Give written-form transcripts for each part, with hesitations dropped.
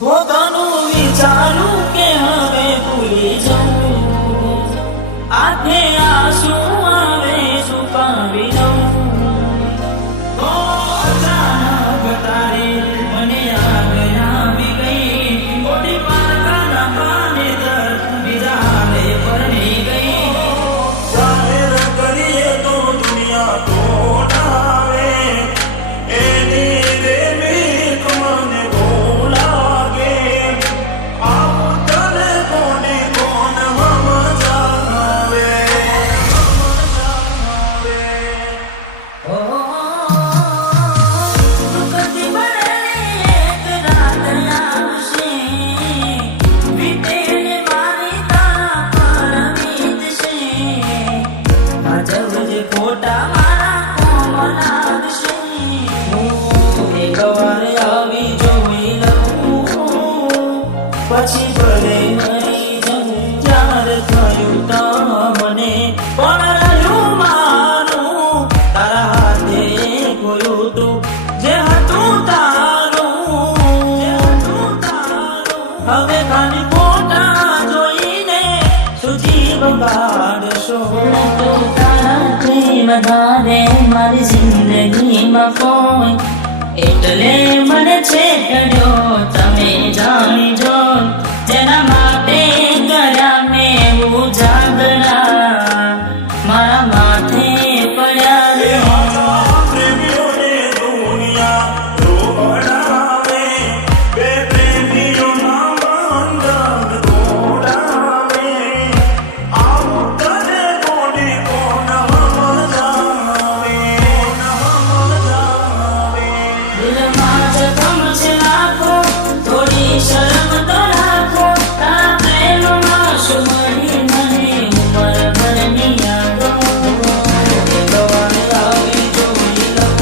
પોતાનું વિચારું કે હવે ભૂલી જાઉં, આંખે આંસુ આવે છુપાવી દઉં. ઓ અચાનક તારી મને આગ આવી ગઈ, મોટી પારકાના પાને દર બીજા હાલે પરણી ગઈ. જાહેર કરીએ તો દુનિયા તોડાવે, એની રેમીક મને બહુ લાગે. આવું તને કોને કોણ સમજાવે. દુઃખથી ભરેલી એક રાત આવશે, વીતેને મારી તારા પર વીતશે. ગજબ જે ખોટા મારા કોમ લાગશે. એક વાર આવી જોઈ લઉં, પછી ભલે મરી જઉં. જ્યારે થયું તો મને પણ રહ્યું મારું, તારા હાથે ખોયું તું જે હતું તારું. હવે ખાલી ફોટા જોઈને સુજી બગાડશો. તારાથી વધારે મારી જિંદગીમાં કોઈ એટલે મને છેડ્યો તમે જાણજો. જેના માટે કર્યા મેં ઉજાગરા, મારા માથે પડ્યા એ આશા પ્રેમીઓને દુનિયા તોડાવે, બે પ્રેમીઓના બંધન તોડાવે. આવું તને કોને કોણ સમજાવે. દિલમાં જખમ છે લાખો, થોડી શરમ તો રાખો. તારા પ્રેમમાં શું મળી મને ઉંમર ભરની યાદો. એક વાર આવી જોઈ લઉં,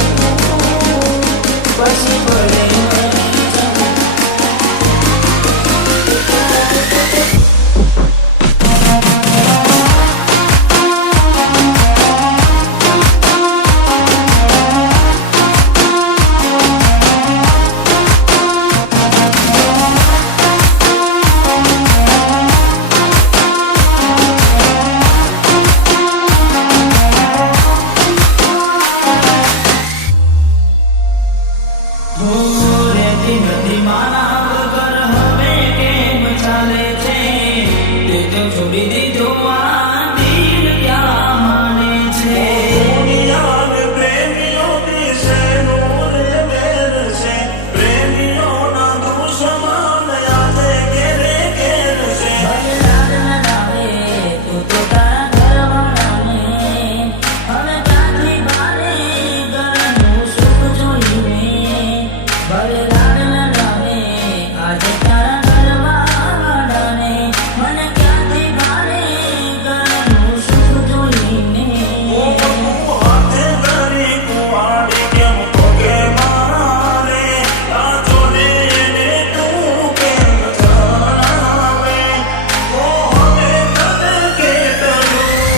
પછી ભલે મરી જાઉં. રહેતી નથી મારા વગર હવે કેમ ચાલે છે. તે તો છોડી દીધો આ દિલ ક્યાં માને છે. દુનિયાને પ્રેમીઓથી શેનો રે વેર છે, પ્રેમીઓના દુશ્મન યાદે ઘેરે ઘેર છે. ભલે લાડ લડાવે તું તો તારા ઘરવાળાને, હવે ક્યાંથી ભારે ઘરનું સુખ જોઈને. ભલે લાડ લડાવે આજે તારા ઘરવાળાને, મને ક્યાંથી ભારે ઘરનું સુખ જોઈને. હાથે ધરી કુવાડી કેમ પગે મારે, આ જોડે એને તું કેમ જણાવે. ઓ હવે તને કેટલું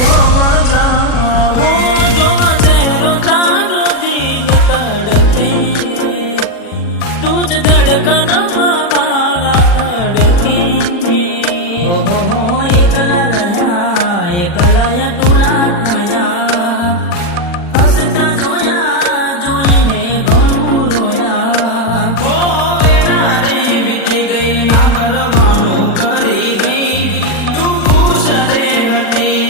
સમજાવે. જોવા ચહેરો તારો દિલ તડકે, તું જ ધડકનમાં મારા ધડકે. એકલા રહ્યા એકલા ટોળા થયા, હસતા જોયા જોઈને ઘણું રોયા. વેળા રે વીતી ગઈ, ના કરવાનું કરી ગઈ. તું ખુશ રે હતી,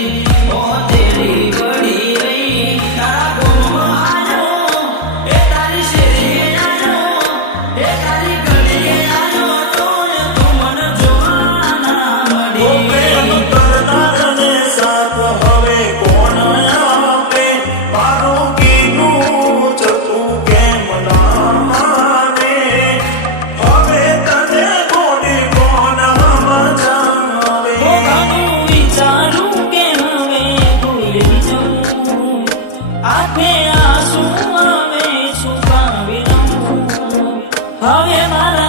તેરી વળી રહી. તારા કોમમાં આવ્યો, એ તારી શેરીએ આવ્યો, એ તારી ગલીએ આવ્યો, તો તું મને જોવા ના ઓ મળી. પ્રેમ કરનારને સાથ હવે કોણ આપે, મારું કીધું જતું કેમ ના માને. હવે તને કોને કોણ સમજાવે. પોતાનું વિચારું કે હવે ભૂલી જાઉં, આંખે આંસુ આવે છુપાવી દઉં. હવે મારા